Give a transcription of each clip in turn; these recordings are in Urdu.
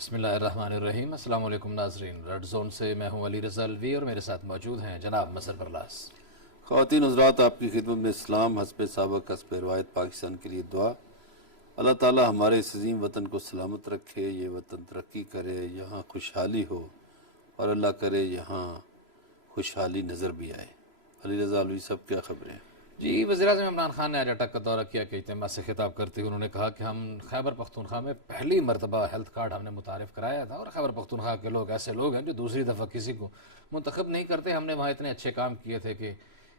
بسم اللہ الرحمن الرحیم۔ السلام علیکم ناظرین، ریڈ زون سے میں ہوں علی رضا الوی اور میرے ساتھ موجود ہیں جناب مسر پرلاس۔ خواتین حضرات، آپ کی خدمت میں اسلام حسب سابق حسب روایت پاکستان کے لیے دعا۔ اللہ تعالی ہمارے اس عظیم وطن کو سلامت رکھے، یہ وطن ترقی کرے، یہاں خوشحالی ہو، اور اللہ کرے یہاں خوشحالی نظر بھی آئے۔ علی رضا الوی صاحب، کیا خبریں؟ جی، وزیراعظم عمران خان نے آج اٹک کا دورہ کیا کہ اجتماع سے خطاب کرتے ہوئے انہوں نے کہا کہ ہم خیبر پختونخوا میں پہلی مرتبہ ہیلتھ کارڈ ہم نے متعارف کرایا تھا، اور خیبر پختونخوا کے لوگ ایسے لوگ ہیں جو دوسری دفعہ کسی کو منتخب نہیں کرتے۔ ہم نے وہاں اتنے اچھے کام کیے تھے کہ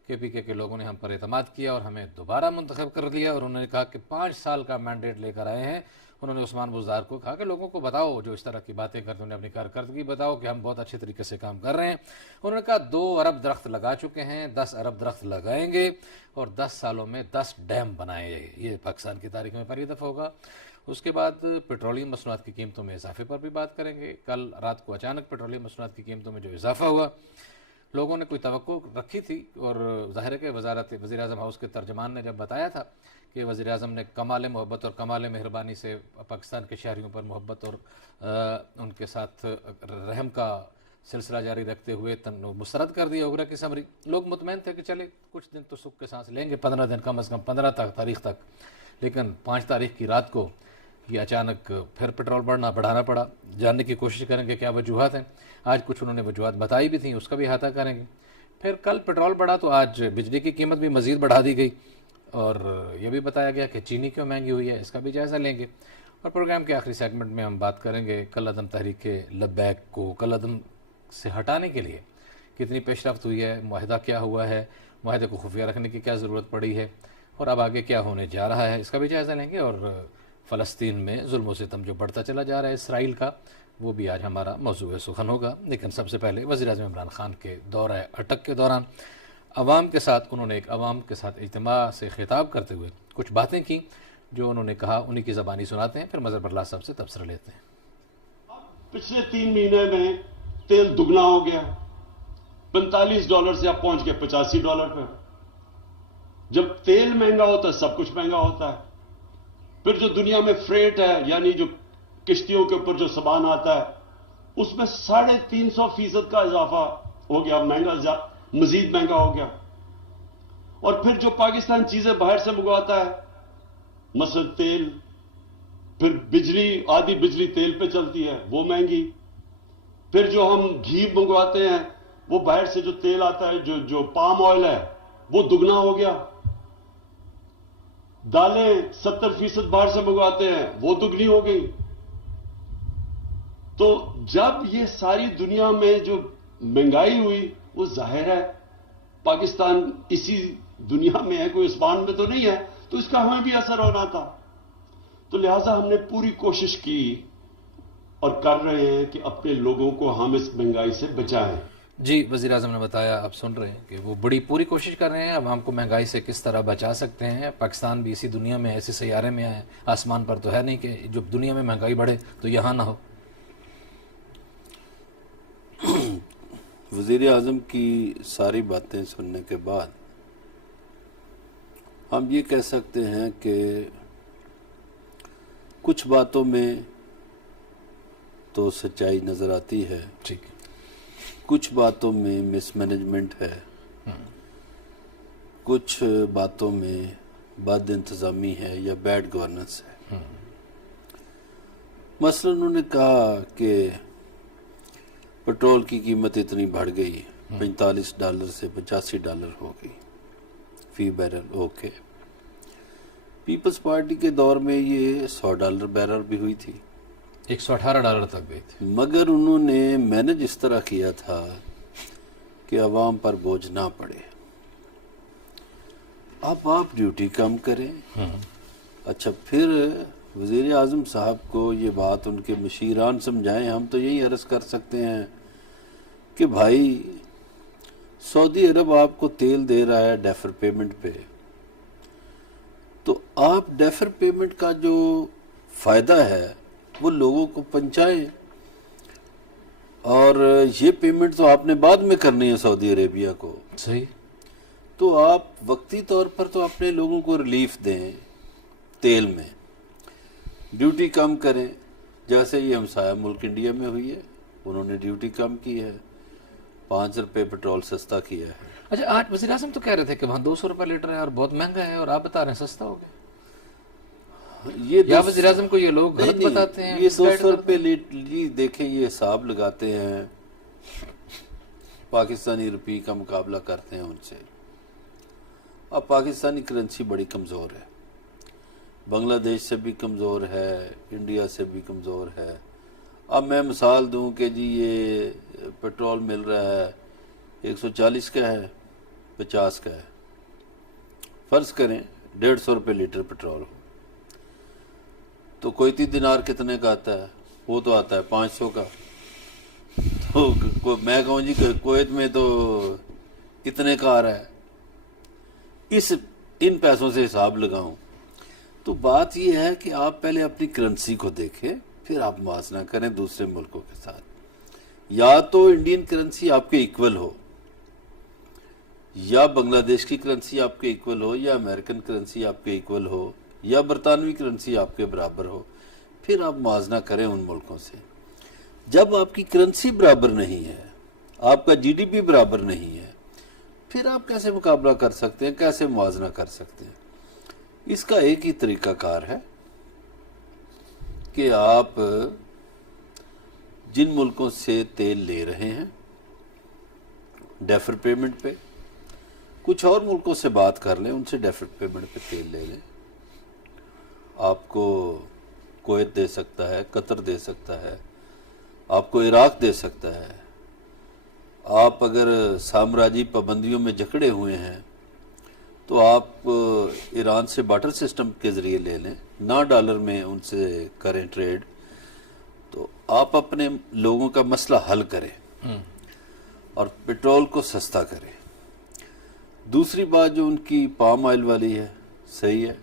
پی کے لوگوں نے ہم پر اعتماد کیا اور ہمیں دوبارہ منتخب کر دیا، اور انہوں نے کہا کہ 5 سال کا مینڈیٹ لے کر آئے ہیں۔ انہوں نے عثمان بزدار کو کہا کہ لوگوں کو بتاؤ جو اس طرح کی باتیں کرتے انہیں اپنی کارکردگی بتاؤ کہ ہم بہت اچھے طریقے سے کام کر رہے ہیں۔ انہوں نے کہا 2 ارب درخت لگا چکے ہیں، 10 ارب درخت لگائیں گے، اور 10 سالوں میں 10 ڈیم بنائیں گے۔ یہ پاکستان کی تاریخ میں پہلی دفعہ ہوگا۔ اس کے بعد پیٹرولیم مصنوعات کی قیمتوں میں اضافے پر بھی بات کریں گے۔ کل رات کو اچانک پیٹرولیم مصنوعات کی قیمتوں میں جو اضافہ ہوا، لوگوں نے کوئی توقع رکھی تھی، اور ظاہر ہے کہ وزیر اعظم ہاؤس کے ترجمان نے جب بتایا تھا کہ وزیر اعظم نے کمال محبت اور کمال مہربانی سے پاکستان کے شہریوں پر محبت اور ان کے ساتھ رحم کا سلسلہ جاری رکھتے ہوئے مسترد کر دیا اوگرا کی سمری، لوگ مطمئن تھے کہ چلے کچھ دن تو سکھ کے سانس لیں گے، 15 دن، کم از کم 15 تاریخ تک۔ لیکن 5 تاریخ کی رات کو یہ اچانک پھر پٹرول بڑھانا پڑا۔ جاننے کی کوشش کریں گے کیا وجوہات ہیں۔ آج کچھ انہوں نے وجوہات بتائی بھی تھیں، اس کا بھی احاطہ کریں گے۔ پھر کل پٹرول بڑھا تو آج بجلی کی قیمت بھی مزید بڑھا دی گئی، اور یہ بھی بتایا گیا کہ چینی کیوں مہنگی ہوئی ہے، اس کا بھی جائزہ لیں گے۔ اور پروگرام کے آخری سیگمنٹ میں ہم بات کریں گے کل عدم تحریک لبیک کو کل عدم سے ہٹانے کے لیے کتنی پیش رفت ہوئی ہے، معاہدہ کیا ہوا ہے، معاہدے کو خفیہ رکھنے کی کیا ضرورت پڑی ہے، اور اب آگے کیا ہونے جا رہا ہے، اس کا بھی جائزہ لیں گے۔ اور فلسطین میں ظلم و ستم جو بڑھتا چلا جا رہا ہے اسرائیل کا، وہ بھی آج ہمارا موضوع سخن ہوگا۔ لیکن سب سے پہلے وزیر اعظم عمران خان کے دورہ اٹک کے دوران عوام کے ساتھ انہوں نے ایک عوام کے ساتھ اجتماع سے خطاب کرتے ہوئے کچھ باتیں کی جو انہوں نے کہا، انہی کی زبانی سناتے ہیں، پھر مظہر پرلاس صاحب سے تبصرہ لیتے ہیں۔ پچھلے 3 مہینے میں تیل دگنا ہو گیا، $45 سے اب پہنچ گیا $85 پہ۔ جب تیل مہنگا ہوتا ہے سب کچھ مہنگا ہوتا ہے۔ پھر جو دنیا میں فریٹ ہے، یعنی جو کشتیوں کے اوپر جو سامان آتا ہے، اس میں 350% کا اضافہ ہو گیا، مزید مہنگا ہو گیا۔ اور پھر جو پاکستان چیزیں باہر سے منگواتا ہے، مثلا تیل، پھر بجلی، آدھی بجلی تیل پہ چلتی ہے، وہ مہنگی۔ پھر جو ہم گھی منگواتے ہیں، وہ باہر سے جو تیل آتا ہے، جو پام آئل ہے، وہ دگنا ہو گیا۔ دالیں 70% باہر سے منگواتے ہیں، وہ دگنی ہو گئی۔ تو جب یہ ساری دنیا میں جو مہنگائی ہوئی، وہ ظاہر ہے پاکستان اسی دنیا میں ہے، کوئی اسمان میں تو نہیں ہے، تو اس کا ہمیں بھی اثر ہونا تھا۔ تو لہٰذا ہم نے پوری کوشش کی اور کر رہے ہیں کہ اپنے لوگوں کو ہم اس مہنگائی سے بچائیں۔ جی، وزیر اعظم نے بتایا، آپ سن رہے ہیں کہ وہ بڑی پوری کوشش کر رہے ہیں اب ہم کو مہنگائی سے کس طرح بچا سکتے ہیں۔ پاکستان بھی اسی دنیا میں، ایسے سیارے میں ہے، آسمان پر تو ہے نہیں کہ جب دنیا میں مہنگائی بڑھے تو یہاں نہ ہو۔ وزیر اعظم کی ساری باتیں سننے کے بعد ہم یہ کہہ سکتے ہیں کہ کچھ باتوں میں تو سچائی نظر آتی ہے، ٹھیک، کچھ باتوں میں مس مینجمنٹ ہے، کچھ باتوں میں بد انتظامی ہے یا بیڈ گورننس ہے۔ مثلا انہوں نے کہا کہ پٹرول کی قیمت اتنی بڑھ گئی، $45 سے $85 ہو گئی فی بیرل۔ اوکے، پیپلز پارٹی کے دور میں یہ $100 بیرل بھی ہوئی تھی، $118 تک گئی تھی۔ مگر انہوں نے مینج اس طرح کیا تھا کہ عوام پر بوجھ نہ پڑے۔ اب آپ ڈیوٹی کم کریں۔ اچھا، پھر وزیر اعظم صاحب کو یہ بات ان کے مشیران سمجھائیں۔ ہم تو یہی عرض کر سکتے ہیں کہ بھائی، سعودی عرب آپ کو تیل دے رہا ہے ڈیفر پیمنٹ پہ، تو آپ ڈیفر پیمنٹ کا جو فائدہ ہے وہ لوگوں کو پہنچائیں، اور یہ پیمنٹ تو آپ نے بعد میں کرنی ہے سعودی عربیہ کو، صحیح۔ تو آپ وقتی طور پر تو اپنے لوگوں کو ریلیف دیں، تیل میں ڈیوٹی کم کریں، جیسے یہ ہمسایہ ملک انڈیا میں ہوئی ہے، انہوں نے ڈیوٹی کم کی ہے، 5 روپے پیٹرول سستا کیا ہے۔ اچھا، آج وزیر اعظم تو کہہ رہے تھے کہ وہاں 200 روپے لیٹر ہے اور بہت مہنگا ہے، اور آپ بتا رہے ہیں سستا ہو گیا۔ یا وزیر اعظم کو یہ لوگ غلط بتاتے ہیں؟ یہ 200 روپے لیٹر، یہ دیکھیں یہ حساب لگاتے ہیں، پاکستانی روپی کا مقابلہ کرتے ہیں ان سے۔ اب پاکستانی کرنسی بڑی کمزور ہے، بنگلہ دیش سے بھی کمزور ہے، انڈیا سے بھی کمزور ہے۔ اب میں مثال دوں کہ جی یہ پیٹرول مل رہا ہے 140 کا ہے، 50 کا ہے، فرض کریں 150 روپے لیٹر پیٹرول ہو، تو کویتی دینار کتنے کا آتا ہے؟ وہ تو آتا ہے 500 کا۔ تو میں کہوں جی کہ کویت میں تو اتنے کا آ رہا ہے، ان پیسوں سے حساب لگاؤں تو بات یہ ہے کہ آپ پہلے اپنی کرنسی کو دیکھیں، پھر آپ موازنہ کریں دوسرے ملکوں کے ساتھ۔ یا تو انڈین کرنسی آپ کے ایکول ہو، یا بنگلہ دیش کی کرنسی آپ کے ایکول ہو، یا امریکن کرنسی آپ کے ایکول ہو، یا برطانوی کرنسی آپ کے برابر ہو، پھر آپ موازنہ کریں ان ملکوں سے۔ جب آپ کی کرنسی برابر نہیں ہے، آپ کا جی ڈی پی برابر نہیں ہے، پھر آپ کیسے مقابلہ کر سکتے ہیں، کیسے موازنہ کر سکتے ہیں؟ اس کا ایک ہی طریقہ کار ہے کہ آپ جن ملکوں سے تیل لے رہے ہیں ڈیفر پیمنٹ پہ، کچھ اور ملکوں سے بات کر لیں، ان سے ڈیفر پیمنٹ پہ تیل لے لیں۔ آپ کو کویت دے سکتا ہے، قطر دے سکتا ہے، آپ کو عراق دے سکتا ہے۔ آپ اگر سامراجی پابندیوں میں جکڑے ہوئے ہیں تو آپ ایران سے بارٹر سسٹم کے ذریعے لے لیں، نہ ڈالر میں ان سے کریں ٹریڈ، تو آپ اپنے لوگوں کا مسئلہ حل کریں اور پیٹرول کو سستا کریں۔ دوسری بات جو ان کی پام آئل والی ہے، صحیح ہے،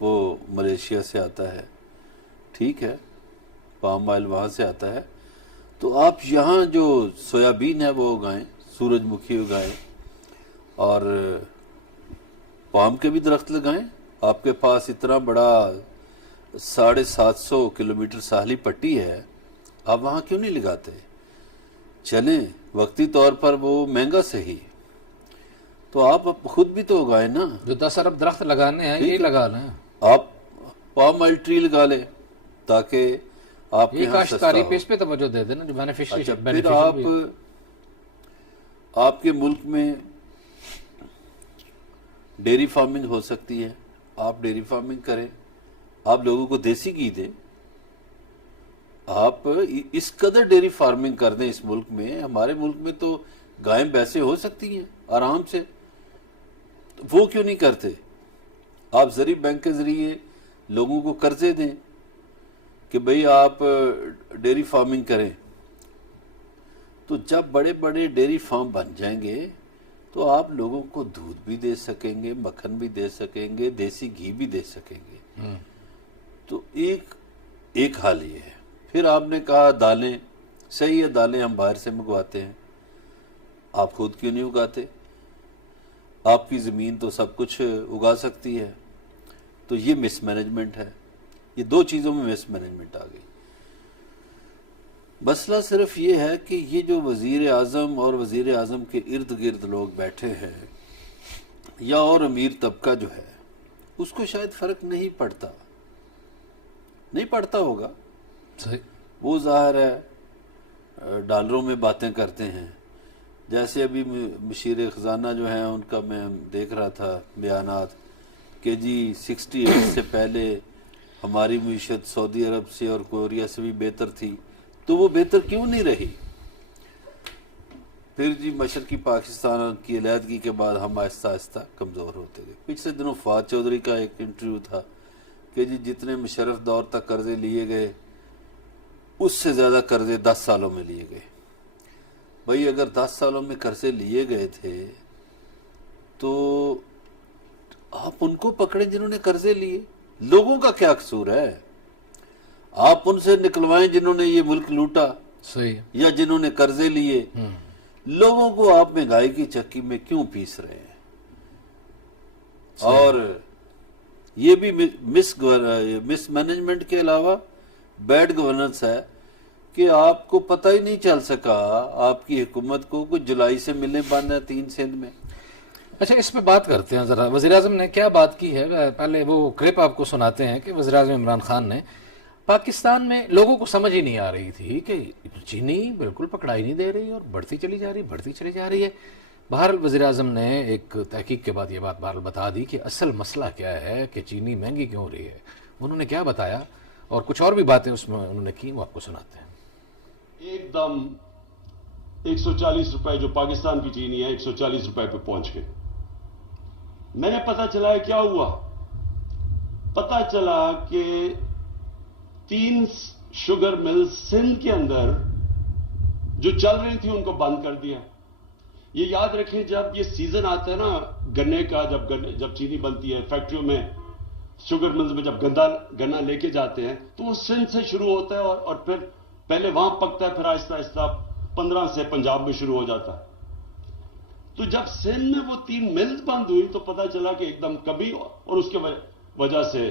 وہ ملیشیا سے آتا ہے، ٹھیک ہے، پام آئل وہاں سے آتا ہے، تو آپ یہاں جو سویابین ہے وہ اگائیں، سورج مکھی اگائیں، اور پام کے بھی درخت لگائیں۔ آپ کے پاس اتنا بڑا 750 کلومیٹر ساحلی پٹی ہے، آپ وہاں کیوں نہیں لگاتے؟ چلیں وقتی طور پر وہ مہنگا صحیح، تو آپ خود بھی تو اگائیں نا۔ جو 10 ارب درخت لگانے ہیں یہ لگا لیں، آپ پام آئل ٹری لگا لیں تاکہ آپ کے یہ یہاں سستا کاشتکاری ہو۔ پہ اس پہ توجہ دے دینا جو اچھا، پھر بینیفیشری۔ آپ کے ملک میں ڈیری فارمنگ ہو سکتی ہے، آپ ڈیری فارمنگ کریں، آپ لوگوں کو دیسی گھی دیں، آپ اس قدر ڈیری فارمنگ کر دیں اس ملک میں۔ ہمارے ملک میں تو گائیں بھینسیں ہو سکتی ہیں آرام سے، وہ کیوں نہیں کرتے؟ آپ زرعی بینک کے ذریعے لوگوں کو قرضے دیں کہ بھئی آپ ڈیری فارمنگ کریں، تو جب بڑے بڑے ڈیری فارم بن جائیں گے تو آپ لوگوں کو دودھ بھی دے سکیں گے، مکھن بھی دے سکیں گے، دیسی گھی بھی دے سکیں گے۔ تو ایک حال یہ ہے۔ پھر آپ نے کہا دالیں، صحیح ہے، دالیں ہم باہر سے منگواتے ہیں، آپ خود کیوں نہیں اگاتے؟ آپ کی زمین تو سب کچھ اگا سکتی ہے۔ تو یہ مس مینجمنٹ ہے، یہ دو چیزوں میں مس مینجمنٹ آ گئی۔ مسئلہ صرف یہ ہے کہ یہ جو وزیر اعظم اور وزیر اعظم کے ارد گرد لوگ بیٹھے ہیں یا اور امیر طبقہ جو ہے، اس کو شاید فرق نہیں پڑتا ہوگا۔ صحیح، وہ ظاہر ہے ڈالروں میں باتیں کرتے ہیں، جیسے ابھی مشیر خزانہ جو ہیں ان کا میں دیکھ رہا تھا بیانات کہ جی 68 سے پہلے ہماری معیشت سعودی عرب سے اور کوریا سے بھی بہتر تھی، تو وہ بہتر کیوں نہیں رہی؟ پھر جی مشرقی پاکستان کی علیحدگی کے بعد ہم آہستہ آہستہ کمزور ہوتے گئے۔ پچھلے دنوں فواد چودھری کا ایک انٹرویو تھا کہ جی جتنے مشرف دور تک قرضے لیے گئے اس سے زیادہ قرضے 10 سالوں میں لیے گئے۔ بھئی اگر 10 سالوں میں قرضے لیے گئے تھے تو آپ ان کو پکڑیں جنہوں نے قرضے لیے، لوگوں کا کیا قصور ہے؟ آپ ان سے نکلوائیں جنہوں نے یہ ملک لوٹا صحیح، یا جنہوں نے قرضے لیے۔ لوگوں کو آپ مہنگائی کی چکی میں کیوں پیس رہے ہیں؟ اور یہ بھی مس مینجمنٹ کے علاوہ بیڈ گورننس ہے کہ آپ کو پتہ ہی نہیں چل سکا آپ کی حکومت کو کچھ جولائی سے ملنے بند ہیں 3 سندھ میں. اچھا اس پہ بات کرتے ہیں ذرا. وزیر اعظم نے کیا بات کی ہے؟ پہلے وہ کلپ آپ کو سناتے ہیں کہ وزیر اعظم عمران خان نے پاکستان میں لوگوں کو سمجھ ہی نہیں آ رہی تھی کہ چینی بالکل پکڑائی نہیں دے رہی اور بڑھتی چلی جا رہی ہے. بہرحال وزیر اعظم نے ایک تحقیق کے بعد یہ بات بہرحال بتا دی کہ اصل مسئلہ کیا ہے کہ چینی مہنگی کیوں ہو رہی ہے. انہوں نے کیا بتایا اور کچھ اور بھی باتیں اس میں انہوں نے کی، وہ آپ کو سناتے ہیں. ایک دم 140 روپے جو پاکستان کی چینی ہے 140 روپے پہ پہنچ گئے. میں نے پتا چلا ہے کیا ہوا. پتا چلا کہ 3 شوگر مل سندھ کے اندر جو چل رہی تھی ان کو بند کر دیا. یہ یاد رکھیں جب یہ سیزن آتا ہے نا گنے کا، جب چینی بنتی ہے فیکٹریوں میں شوگر ملز میں جب گنا لے کے جاتے ہیں تو وہ سندھ سے شروع ہوتا ہے اور پھر پہلے وہاں پکتا ہے، پھر آہستہ آہستہ 15 سے پنجاب میں شروع ہو جاتا ہے. تو جب سندھ میں وہ 3 ملز بند ہوئی تو پتا چلا کہ ایک دم کبھی، اور اس کے وجہ سے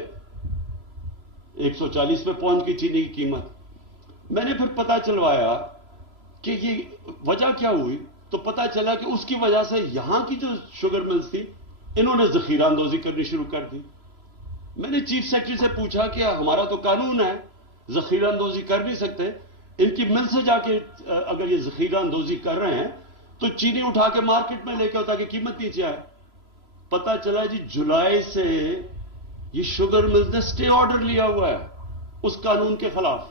140 پہ پہنچ گئی چینی کی قیمت. میں نے پھر پتا چلوایا کہ یہ وجہ کیا ہوئی تو پتا چلا کہ اس کی وجہ سے یہاں کی جو شوگر ملز تھی انہوں نے ذخیرہ اندوزی کرنی شروع کر دی. میں نے چیف سیکرٹری سے پوچھا کہ ہمارا تو قانون ہے ذخیرہ اندوزی کر نہیں سکتے، ان کی مل سے جا کے اگر یہ ذخیرہ اندوزی کر رہے ہیں تو چینی اٹھا کے مارکیٹ میں لے کے تاکہ قیمت نیچے آئے. پتا چلا جی جولائی سے یہ شوگر ملز نے سٹے آرڈر لیا ہوا ہے اس قانون کے خلاف.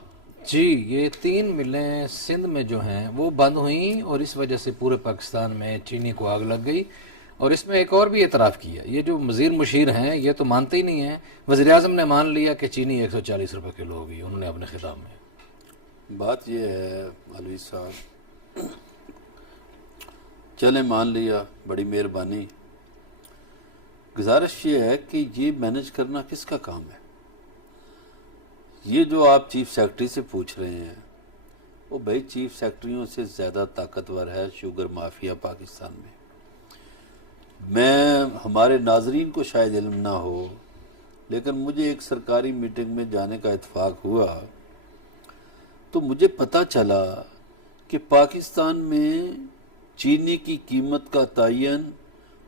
جی یہ 3 ملیں سندھ میں جو ہیں وہ بند ہوئیں اور اس وجہ سے پورے پاکستان میں چینی کو آگ لگ گئی. اور اس میں ایک اور بھی اعتراف کیا، یہ جو مزیر مشیر ہیں یہ تو مانتے ہی نہیں ہیں. وزیر اعظم نے مان لیا کہ چینی 140 روپے کلو ہوگی انہوں نے اپنے خطاب میں. بات یہ ہے علوی صاحب، چلیں مان لیا، بڑی مہربانی. گزارش یہ ہے کہ یہ مینج کرنا کس کا کام ہے؟ یہ جو آپ چیف سیکرٹری سے پوچھ رہے ہیں وہ بھائی چیف سیکرٹریوں سے زیادہ طاقتور ہے شوگر مافیا پاکستان میں. ہمارے ناظرین کو شاید علم نہ ہو لیکن مجھے ایک سرکاری میٹنگ میں جانے کا اتفاق ہوا تو مجھے پتہ چلا کہ پاکستان میں چینی کی قیمت کا تعین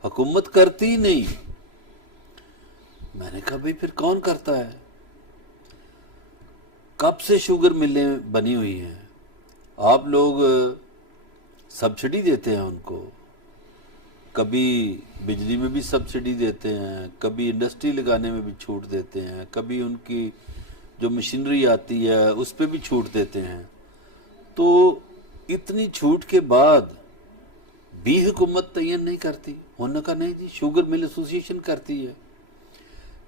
حکومت کرتی ہی نہیں. میں نے کہا بھئی پھر کون کرتا ہے؟ کب سے شوگر ملیں بنی ہوئی ہیں، آپ لوگ سبسڈی دیتے ہیں ان کو، کبھی بجلی میں بھی سبسڈی دیتے ہیں، کبھی انڈسٹری لگانے میں بھی چھوٹ دیتے ہیں، کبھی ان کی جو مشینری آتی ہے اس پہ بھی چھوٹ دیتے ہیں. تو اتنی چھوٹ کے بعد بھی حکومت تعین نہیں کرتی. انہوں نے کہا نہیں جی شوگر مل ایسوسی ایشن کرتی ہے.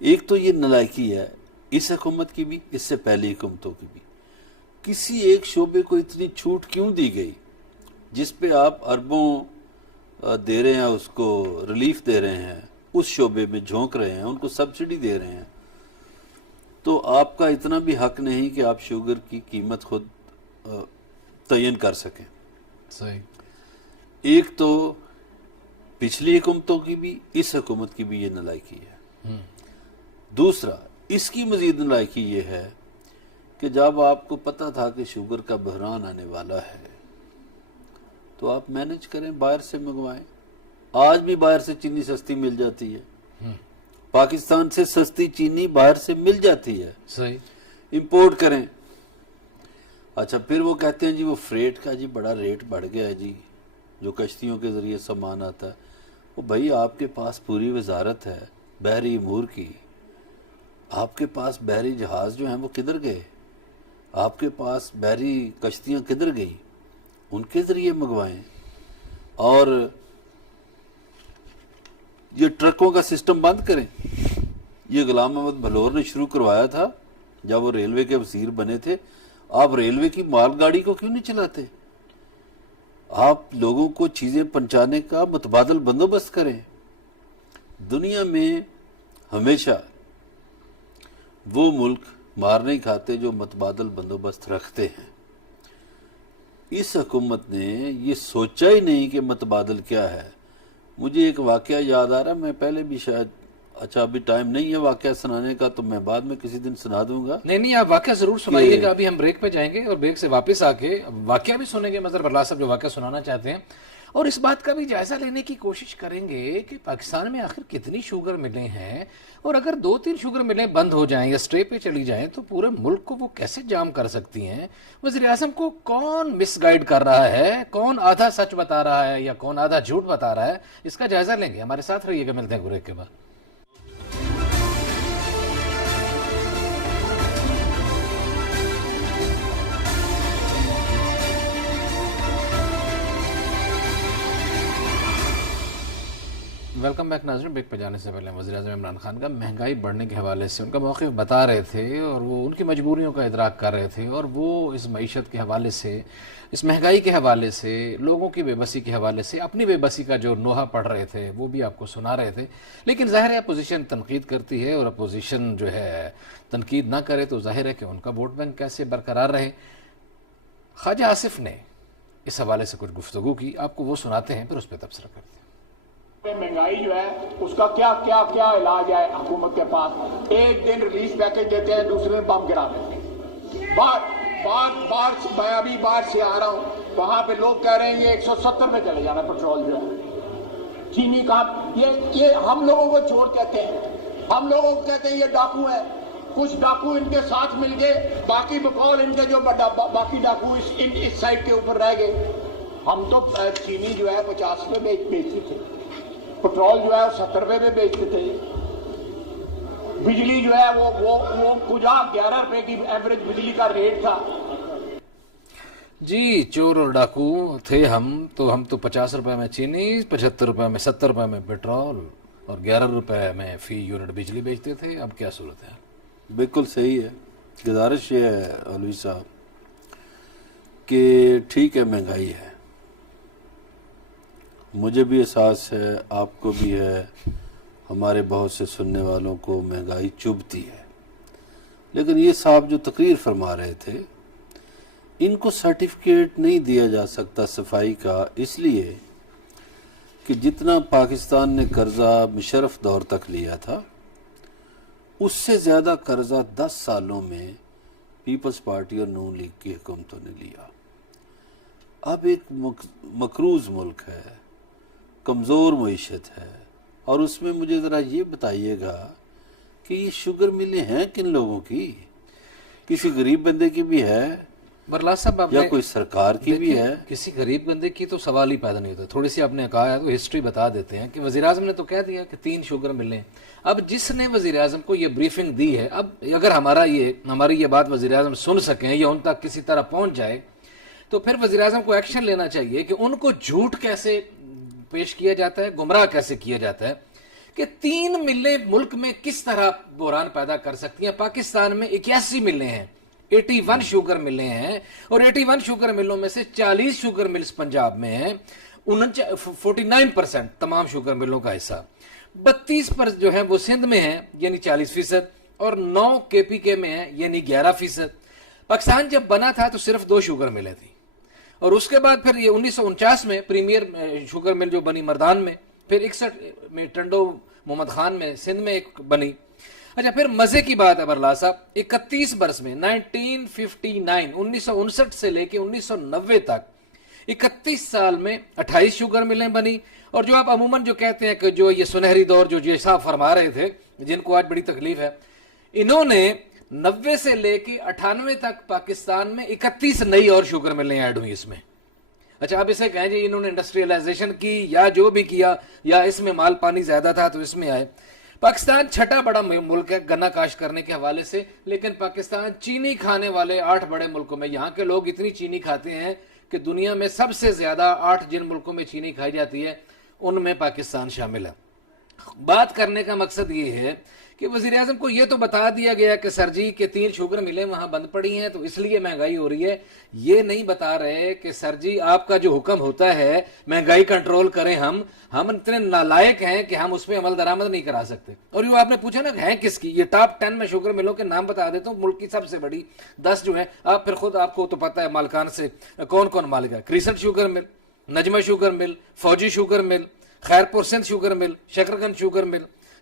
ایک تو یہ نالائکی ہے اس حکومت کی بھی، اس سے پہلی حکومتوں کی بھی. کسی ایک شعبے کو اتنی چھوٹ کیوں دی گئی جس پہ آپ اربوں دے رہے ہیں، اس کو ریلیف دے رہے ہیں، اس شعبے میں جھونک رہے ہیں، ان کو سبسڈی دے رہے ہیں. تو آپ کا اتنا بھی حق نہیں کہ آپ شوگر کی قیمت خود تعین کر سکیں. صحیح. ایک تو پچھلی حکومتوں کی بھی اس حکومت کی بھی یہ نالائکی ہے. دوسرا اس کی مزید نالائکی یہ ہے کہ جب آپ کو پتہ تھا کہ شوگر کا بحران آنے والا ہے تو آپ مینج کریں، باہر سے منگوائیں. آج بھی باہر سے چینی سستی مل جاتی ہے، پاکستان سے سستی چینی باہر سے مل جاتی ہے. صحیح. امپورٹ کریں. اچھا پھر وہ کہتے ہیں جی وہ فریٹ کا جی بڑا ریٹ بڑھ گیا ہے جی، جو کشتیوں کے ذریعے سامان آتا ہے. وہ بھائی آپ کے پاس پوری وزارت ہے بحری امور کی، آپ کے پاس بحری جہاز جو ہیں وہ کدھر گئے؟ آپ کے پاس بحری کشتیاں کدھر گئی؟ ان کے ذریعے منگوائیں. اور یہ ٹرکوں کا سسٹم بند کریں. یہ غلام محمد بھلور نے شروع کروایا تھا جب وہ ریلوے کے وزیر بنے تھے. آپ ریلوے کی مال گاڑی کو کیوں نہیں چلاتے؟ آپ لوگوں کو چیزیں پہنچانے کا متبادل بندوبست کریں. دنیا میں ہمیشہ وہ ملک مار نہیں کھاتے جو متبادل بندوبست رکھتے ہیں. اس حکومت نے یہ سوچا ہی نہیں کہ متبادل کیا ہے. مجھے ایک واقعہ یاد آ رہا، میں پہلے بھی شاید اچھا ابھی ٹائم نہیں ہے واقعہ سنانے کا تو میں بعد میں کسی دن سنا دوں گا. نہیں آپ واقعہ ضرور سنائیے گا. ابھی ہم بریک پہ جائیں گے اور بریک سے واپس آ کے واقعہ بھی سنیں گے مظہر برلا صاحب جو واقعہ سنانا چاہتے ہیں, اور اس بات کا بھی جائزہ لینے کی کوشش کریں گے کہ پاکستان میں آخر کتنی شوگر ملیں ہیں, اور اگر 2-3 شوگر ملیں بند ہو جائیں یا سٹے پہ چلی جائیں تو پورے ملک کو وہ کیسے جام کر سکتی ہیں. وزیر اعظم کو کون مس گائیڈ کر رہا ہے, کون آدھا سچ بتا رہا ہے یا کون آدھا جھوٹ بتا رہا ہے, اس کا جائزہ لیں گے. ہمارے ساتھ رہیے گا, ملتے ہیں بریک کے بعد. ویلکم بیک ناظرین. بریک پہ جانے سے پہلے وزیر اعظم عمران خان کا مہنگائی بڑھنے کے حوالے سے ان کا موقف بتا رہے تھے, اور وہ ان کی مجبوریوں کا ادراک کر رہے تھے, اور وہ اس معیشت کے حوالے سے, اس مہنگائی کے حوالے سے, لوگوں کی بے بسی کے حوالے سے اپنی بے بسی کا جو نوحہ پڑھ رہے تھے وہ بھی آپ کو سنا رہے تھے. لیکن ظاہر ہے اپوزیشن تنقید کرتی ہے, اور اپوزیشن جو ہے تنقید نہ کرے تو ظاہر ہے کہ ان کا ووٹ بینک کیسے برقرار رہے. خواجہ آصف نے اس حوالے سے کچھ گفتگو کی, آپ کو وہ سناتے ہیں, پھر اس پہ تبصرہ کرتے ہیں. مہنگائی جو ہے اس کا کیا علاج ہے حکومت کے پاس. ایک دن ریلیف پیکج دیتے ہیں, دوسرے دن بم گرا دیتے ہیں. میں ابھی باہر سے آ رہا ہوں, وہاں پہ لوگ کہہ رہے ہیں یہ 170 پہ چلے جانا پیٹرول جو ہے. چینی کا یہ ہم لوگوں کو چور کہتے ہیں, ہم لوگوں کو کہتے ہیں یہ ڈاکو ہے. کچھ ڈاکو ان کے ساتھ مل گئے, باقی بقول ان کے جو باقی ڈاکو اس سائڈ کے اوپر رہ گئے. ہم تو چینی جو ہے 50 پہ بیچتے تھے, پٹرول جو ہے وہ 70 روپے میں بیچتے تھے, بجلی جو ہے وہ کچھ 11 روپے کی ایوریج بجلی کا ریٹ تھا. جی چور اور ڈاکو تھے ہم تو 50 روپے میں چینی, 75 روپے میں 70 روپے میں پیٹرول اور 11 روپے میں فی یونٹ بجلی بیچتے تھے. اب کیا صورت ہے؟ بالکل صحیح ہے. گزارش یہ ہے علوی صاحب کہ ٹھیک ہے مہنگائی ہے, مجھے بھی احساس ہے, آپ کو بھی ہے, ہمارے بہت سے سننے والوں کو مہنگائی چبھتی ہے. لیکن یہ صاحب جو تقریر فرما رہے تھے ان کو سرٹیفکیٹ نہیں دیا جا سکتا صفائی کا, اس لیے کہ جتنا پاکستان نے قرضہ مشرف دور تک لیا تھا اس سے زیادہ قرضہ 10 سالوں میں پیپلز پارٹی اور نون لیگ کی حکومتوں نے لیا. اب ایک مقروض ملک ہے, کمزور معیشت ہے, اور اس میں مجھے ذرا یہ بتائیے گا کہ یہ شوگر ملیں ہیں کن لوگوں کی؟ کسی غریب بندے کی بھی ہے برلا صاحب, یا کوئی سرکار کی بھی ہے؟ کسی غریب بندے کی تو سوال ہی پیدا نہیں ہوتا. تھوڑی سی آپ نے کہا ہے تو ہسٹری بتا دیتے ہیں کہ وزیر اعظم نے تو کہہ دیا کہ 3 شوگر ملیں. اب جس نے وزیر اعظم کو یہ بریفنگ دی ہے, اب اگر ہماری یہ بات وزیر اعظم سن سکیں یا ان تک کسی طرح پہنچ جائے تو پھر وزیر اعظم کو ایکشن لینا چاہیے کہ ان کو جھوٹ کیسے پیش کیا جاتا ہے, گمراہ کیسے کیا جاتا ہے, کہ 3 ملیں ملک میں کس طرح بحران پیدا کر سکتی ہیں. پاکستان میں 81 ملیں ہیں, 81 شوگر ملیں ہیں, اور 81 شوگر ملوں میں سے 40 شوگر ملز پنجاب میں ہیں, 49% تمام شوگر ملوں کا حصہ. 32 جو ہیں وہ سندھ میں ہیں یعنی 40%, اور 9 کے پی کے میں ہیں یعنی 11%. پاکستان جب بنا تھا تو صرف 2 شوگر ملیں تھیں, اور اس کے بعد پھر یہ 1949 میں پریمیئر شوگر مل جو بنی مردان میں, پھر 61 میں ٹنڈو محمد خان میں سندھ میں ایک بنی. اچھا پھر مزے کی بات ہے برلا صاحب, 31 برس میں 1959 سے لے کے 1990 تک 31 سال میں 28 شوگر ملیں بنی. اور جو آپ عموماً جو کہتے ہیں کہ جو یہ سنہری دور جو جی صاحب فرما رہے تھے, جن کو آج بڑی تکلیف ہے, انہوں نے 90 سے لے کے 98 تک پاکستان میں 31 نئی اور شوگر ملیں ایڈ ہوئی اس میں. اچھا اب اسے کہیں جی انہوں نے انڈسٹریلائزیشن کی یا جو بھی کیا, یا اس میں مال پانی زیادہ تھا تو اس میں آئے. پاکستان چھٹا بڑا ملک ہے گنا کاشت کرنے کے حوالے سے, لیکن پاکستان چینی کھانے والے 8 بڑے ملکوں میں, یہاں کے لوگ اتنی چینی کھاتے ہیں کہ دنیا میں سب سے زیادہ 8 جن ملکوں میں چینی کھائی جاتی ہے ان میں پاکستان شامل ہے. بات کرنے کا مقصد یہ ہے کہ وزیر اعظم کو یہ تو بتا دیا گیا کہ سر جی کہ 3 شوگر ملیں وہاں بند پڑی ہیں تو اس لیے مہنگائی ہو رہی ہے. یہ نہیں بتا رہے کہ سر جی آپ کا جو حکم ہوتا ہے مہنگائی کنٹرول کریں, ہم اتنے نالائق ہیں کہ ہم اس پہ عمل درآمد نہیں کرا سکتے. اور یہ آپ نے پوچھا نا ہے کس کی, یہ ٹاپ 10 میں شوگر ملوں کے نام بتا دیتا ہوں. ملک کی سب سے بڑی 10 جو ہیں, آپ پھر خود آپ کو تو پتہ ہے مالکان سے کون کون مالک ہے. Crescent sugar mill, Najma sugar mill, فوجی sugar mill, Khairpur Sindh sugar mill, شکرگنج sugar mill,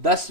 10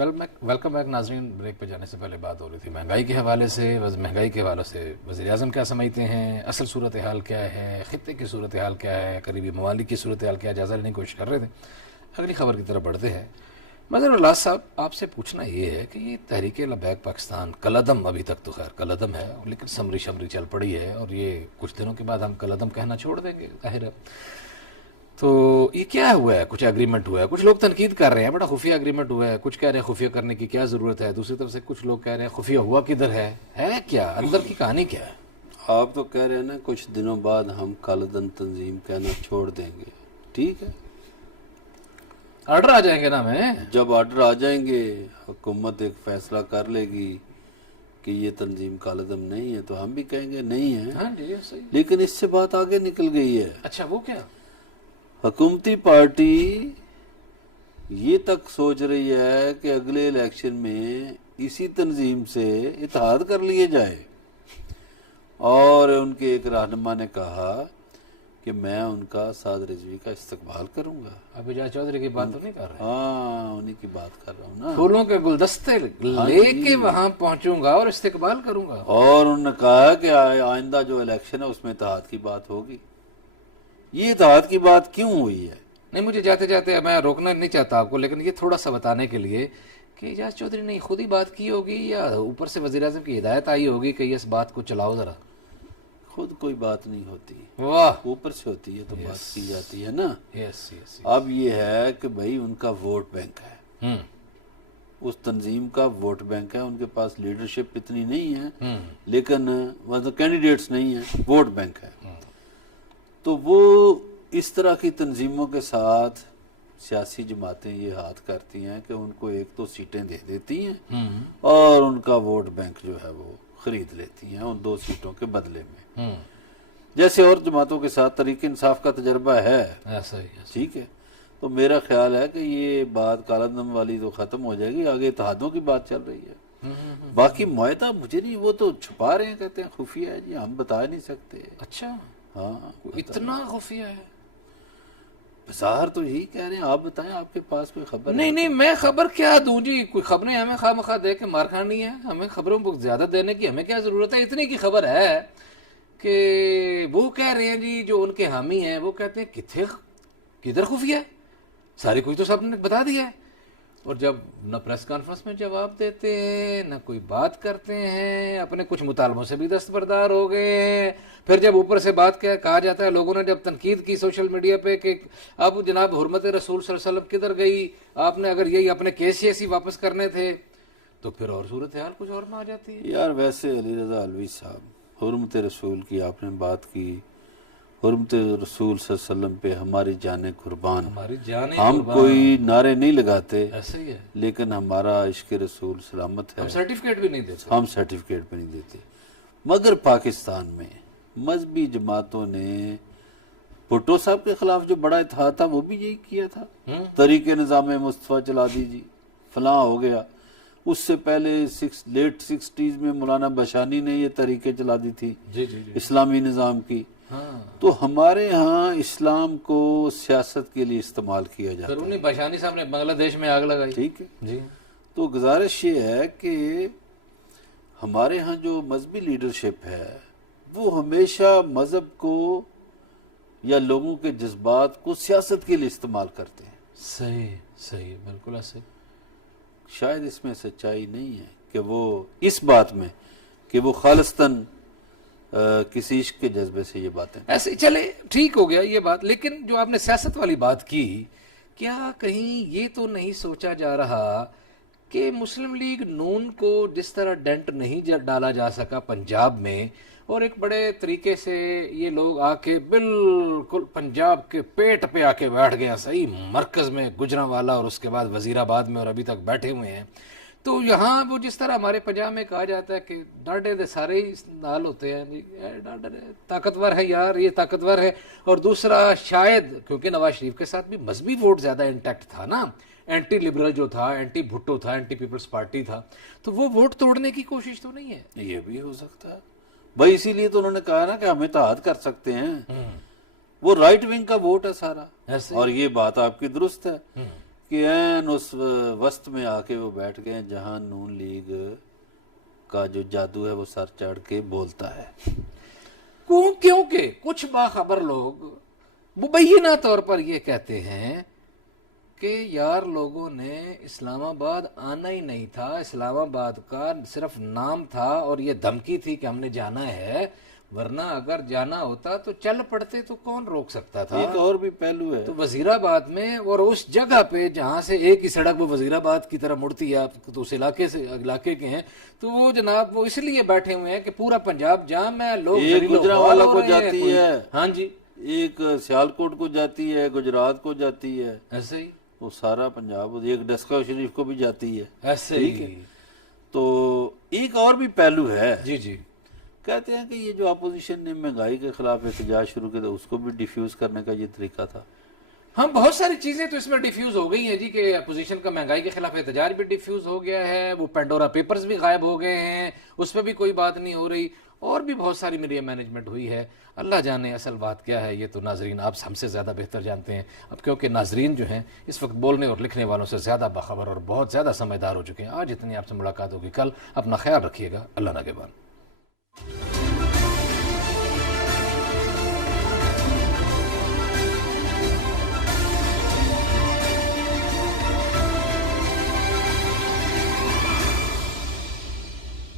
welcome back ناظرین. بریک پہ جانے سے پہلے بات ہو رہی تھی مہنگائی کے حوالے سے. مہنگائی کے حوالے سے وزیر اعظم کیا سمجھتے ہیں, اصل صورتحال کیا ہے, خطے کی صورتحال کیا ہے, قریبی ممالک کی صورتحال کیا ہے, جائزہ لینے کی کوشش کر رہے تھے. اگلی خبر کی طرف بڑھتے ہیں. مظہر اللہ صاحب, آپ سے پوچھنا یہ ہے کہ یہ تحریک لبیک پاکستان کالعدم, ابھی تک تو خیر کالعدم ہے لیکن سمری شمری چل پڑی ہے, اور یہ کچھ دنوں کے بعد ہم کالعدم کہنا چھوڑ دیں گے ظاہر ہے. تو یہ کیا ہوا ہے؟ کچھ ایگریمنٹ ہوا ہے, کچھ لوگ تنقید کر رہے ہیں بڑا خفیہ ایگریمنٹ ہوا ہے, کچھ کہہ رہے ہیں خفیہ کرنے کی کیا ضرورت ہے, دوسری طرف سے کچھ لوگ کہہ رہے ہیں خفیہ ہوا کدھر ہے کیا اندر کی کہانی کیا ہے؟ آپ تو کہہ رہے ہیں نا کچھ دنوں بعد ہم کالعدم تنظیم کہنا چھوڑ دیں گے. ٹھیک ہے, آرڈر آ جائیں گے نا ہمیں. جب آرڈر آ جائیں گے, حکومت ایک فیصلہ کر لے گی کہ یہ تنظیم کالعدم نہیں ہے, تو ہم بھی کہیں گے نہیں ہے. ہاں جی صحیح. لیکن اس سے بات آگے نکل گئی ہے. اچھا وہ کیا؟ حکومتی پارٹی یہ تک سوچ رہی ہے کہ اگلے الیکشن میں اسی تنظیم سے اتحاد کر لیے جائے, اور ان کے ایک رہنما نے کہا کہ میں ان کا سعد رضوی کا استقبال کروں گا. اب اعجاز چودھری کی بات تو نہیں کر رہے؟ ہاں, انہی کی بات کر رہا ہوں نا. پھولوں کے گلدستے لے کے وہاں پہنچوں گا اور استقبال کروں گا. اور انہوں نے کہا کہ آئندہ جو الیکشن ہے اس میں اتحاد کی بات ہوگی. یہ اتحاد کی بات کیوں ہوئی ہے؟ نہیں, مجھے جاتے جاتے میں روکنا نہیں چاہتا آپ کو, لیکن یہ تھوڑا سا بتانے کے لیے کہ اعجاز چودھری نے خود ہی بات کی ہوگی یا اوپر سے وزیر اعظم کی ہدایت آئی ہوگی کہ اس بات کو چلاؤ ذرا. خود کوئی بات نہیں ہوتی, واہ, اوپر سے ہوتی ہے تو بات کی جاتی ہے نا. یس یس. اب یہ ہے کہ بھائی ان کا ووٹ بینک ہے, اس تنظیم کا ووٹ بینک ہے. ان کے پاس لیڈرشپ اتنی نہیں ہے, لیکن مطلب کینڈیڈیٹس نہیں ہیں, ووٹ بینک ہے. تو وہ اس طرح کی تنظیموں کے ساتھ سیاسی جماعتیں یہ ہاتھ کرتی ہیں کہ ان کو ایک تو سیٹیں دے دیتی ہیں اور ان کا ووٹ بینک جو ہے وہ خرید لیتی ہیں ان 2 سیٹوں کے بدلے میں, جیسے اور جماعتوں کے ساتھ تحریک انصاف کا تجربہ ہے. ٹھیک ہے, تو میرا خیال ہے کہ یہ بات کالعدم والی تو ختم ہو جائے گی, آگے اتحادوں کی بات چل رہی ہے. باقی معاہدہ مجھے نہیں, وہ تو چھپا رہے ہیں, کہتے ہیں خفیہ ہے جی, ہم بتا نہیں سکتے. اچھا, ہاں, اتنا خفیہ ہے؟ بظاہر تو یہی کہہ رہے ہیں. آپ بتائیں, آپ کے پاس کوئی خبر؟ نہیں, میں خبر کیا دوں جی, کوئی خبریں ہمیں خواہ مخواہ دے کے مار کھانی ہے, ہمیں خبروں کو زیادہ دینے کی ہمیں کیا ضرورت ہے. اتنی کی خبر ہے کہ وہ کہہ رہے ہیں جی, جو ان کے حامی ہیں وہ کہتے ہیں کدھر خفیہ ہے, ساری کوئی تو سب نے بتا دیا ہے. اور جب نہ پریس کانفرنس میں جواب دیتے ہیں, نہ کوئی بات کرتے ہیں, اپنے کچھ مطالبوں سے بھی دستبردار ہو گئے ہیں. پھر جب اوپر سے بات کہا جاتا ہے, لوگوں نے جب تنقید کی سوشل میڈیا پہ کہ اب جناب حرمت رسول صلی اللہ علیہ وسلم کدھر گئی, آپ نے اگر یہی اپنے کیس ایسی واپس کرنے تھے, تو پھر اور صورتحال کچھ اور میں آ جاتی ہے. یار ویسے علی رضا علوی صاحب, حرمت رسول کی آپ نے بات کی, حرمت رسول صلی اللہ علیہ وسلم پہ ہماری جانیں قربان. ہماری جانیں ہم کوئی نعرے نہیں لگاتے, ایسے ہی ہے, لیکن ہمارا عشق رسول سلامت ہے. ہم سرٹیفکیٹ بھی نہیں دیتے. ہم سرٹیفکیٹ بھی نہیں دیتے. مگر پاکستان میں مذہبی جماعتوں نے بھٹو صاحب کے خلاف جو بڑا اتحاد تھا وہ بھی یہی کیا تھا. طریق نظام مصطفیٰ چلا دیجیے, فلاں ہو گیا. اس سے پہلے لیٹ 60s میں مولانا بشانی نے یہ طریقے چلا دی تھی اسلامی نظام کی. تو ہمارے ہاں اسلام کو سیاست کے لیے استعمال کیا جاتا ہے. بشانی صاحب نے بنگلہ دیش میں آگ لگائی. ٹھیک ہے جی, تو گزارش یہ ہے کہ ہمارے ہاں جو مذہبی لیڈرشپ ہے وہ ہمیشہ مذہب کو یا لوگوں کے جذبات کو سیاست کے لیے استعمال کرتے ہیں. صحیح, بالکل ایسے. شاید اس میں سچائی نہیں ہے کہ وہ اس بات میں کہ وہ خالصتاً کسی عشق کے جذبے سے یہ باتیں ایسے. چلے ٹھیک ہو گیا یہ بات, لیکن جو آپ نے سیاست والی بات کی, کیا کہیں یہ تو نہیں سوچا جا رہا کہ مسلم لیگ نون کو جس طرح ڈینٹ نہیں ڈالا جا سکا پنجاب میں, اور ایک بڑے طریقے سے یہ لوگ آ کے بالکل پنجاب کے پیٹ پہ آ کے بیٹھ گئے, صحیح مرکز میں, گجرانوالا اور اس کے بعد وزیر آباد میں, اور ابھی تک بیٹھے ہوئے ہیں. تو یہاں وہ جس طرح ہمارے پنجاب میں کہا جاتا ہے کہ ڈاڈے دے سارے ہی نال ہوتے ہیں, ڈاڈے طاقتور ہے یار, یہ طاقتور ہے. اور دوسرا شاید کیونکہ نواز شریف کے ساتھ بھی مذہبی ووٹ زیادہ انٹیکٹ تھا نا, اینٹی لبرل جو تھا, اینٹی بھٹو تھا, اینٹی پیپلز پارٹی تھا, تو وہ ووٹ توڑنے کی کوشش تو نہیں ہے. یہ بھی ہو سکتا ہے بھائی, اسی لیے تو انہوں نے کہا نا کہ ہم اتحاد کر سکتے ہیں. وہ رائٹ ونگ کا ووٹ ہے سارا, اور یہ بات آپ کی درست ہے کہ این اس وسط میں آ کے وہ بیٹھ گئے جہاں نون لیگ کا جو جادو ہے وہ سر چڑھ کے بولتا ہے. کیونکہ کچھ باخبر لوگ مبینہ طور پر یہ کہتے ہیں کہ یار لوگوں نے اسلام آباد آنا ہی نہیں تھا, اسلام آباد کا صرف نام تھا اور یہ دھمکی تھی کہ ہم نے جانا ہے, ورنہ اگر جانا ہوتا تو چل پڑتے تو کون روک سکتا تھا. ایک اور بھی پہلو ہے. تو وزیر آباد میں اور اس جگہ پہ جہاں سے ایک ہی سڑک وہ وزیر آباد کی طرف مڑتی ہے, آپ تو اس علاقے کے ہیں, تو وہ جناب وہ اس لیے بیٹھے ہوئے ہیں کہ پورا پنجاب جام ہے, لوگ ایک گجرانوالہ کو جاتی ہے, ہاں جی, ایک سیالکوٹ کو جاتی ہے, گجرات کو جاتی ہے, ایسے ہی وہ سارا پنجاب, ایک ڈسکا شریف کو بھی جاتی ہے, ایسے ہی. تو ایک اور بھی پہلو ہے. جی جی, کہتے ہیں کہ یہ جو اپوزیشن نے مہنگائی کے خلاف احتجاج شروع کیا تھا اس کو بھی ڈیفیوز کرنے کا یہ طریقہ تھا. ہاں بہت ساری چیزیں تو اس میں ڈیفیوز ہو گئی ہیں جی, کہ اپوزیشن کا مہنگائی کے خلاف احتجاج بھی ڈیفیوز ہو گیا ہے, وہ پینڈورا پیپرز بھی غائب ہو گئے ہیں, اس پہ بھی کوئی بات نہیں ہو رہی, اور بھی بہت ساری میڈیا مینجمنٹ ہوئی ہے. اللہ جانے اصل بات کیا ہے, یہ تو ناظرین آپ ہم سے زیادہ بہتر جانتے ہیں. اب کیونکہ ناظرین جو ہیں اس وقت بولنے اور لکھنے والوں سے زیادہ باخبر اور بہت زیادہ سمجھدار ہو چکے ہیں. آج اتنی آپ سے ملاقات ہوگی, کل اپنا خیال رکھیے گا. اللہ نگہبان.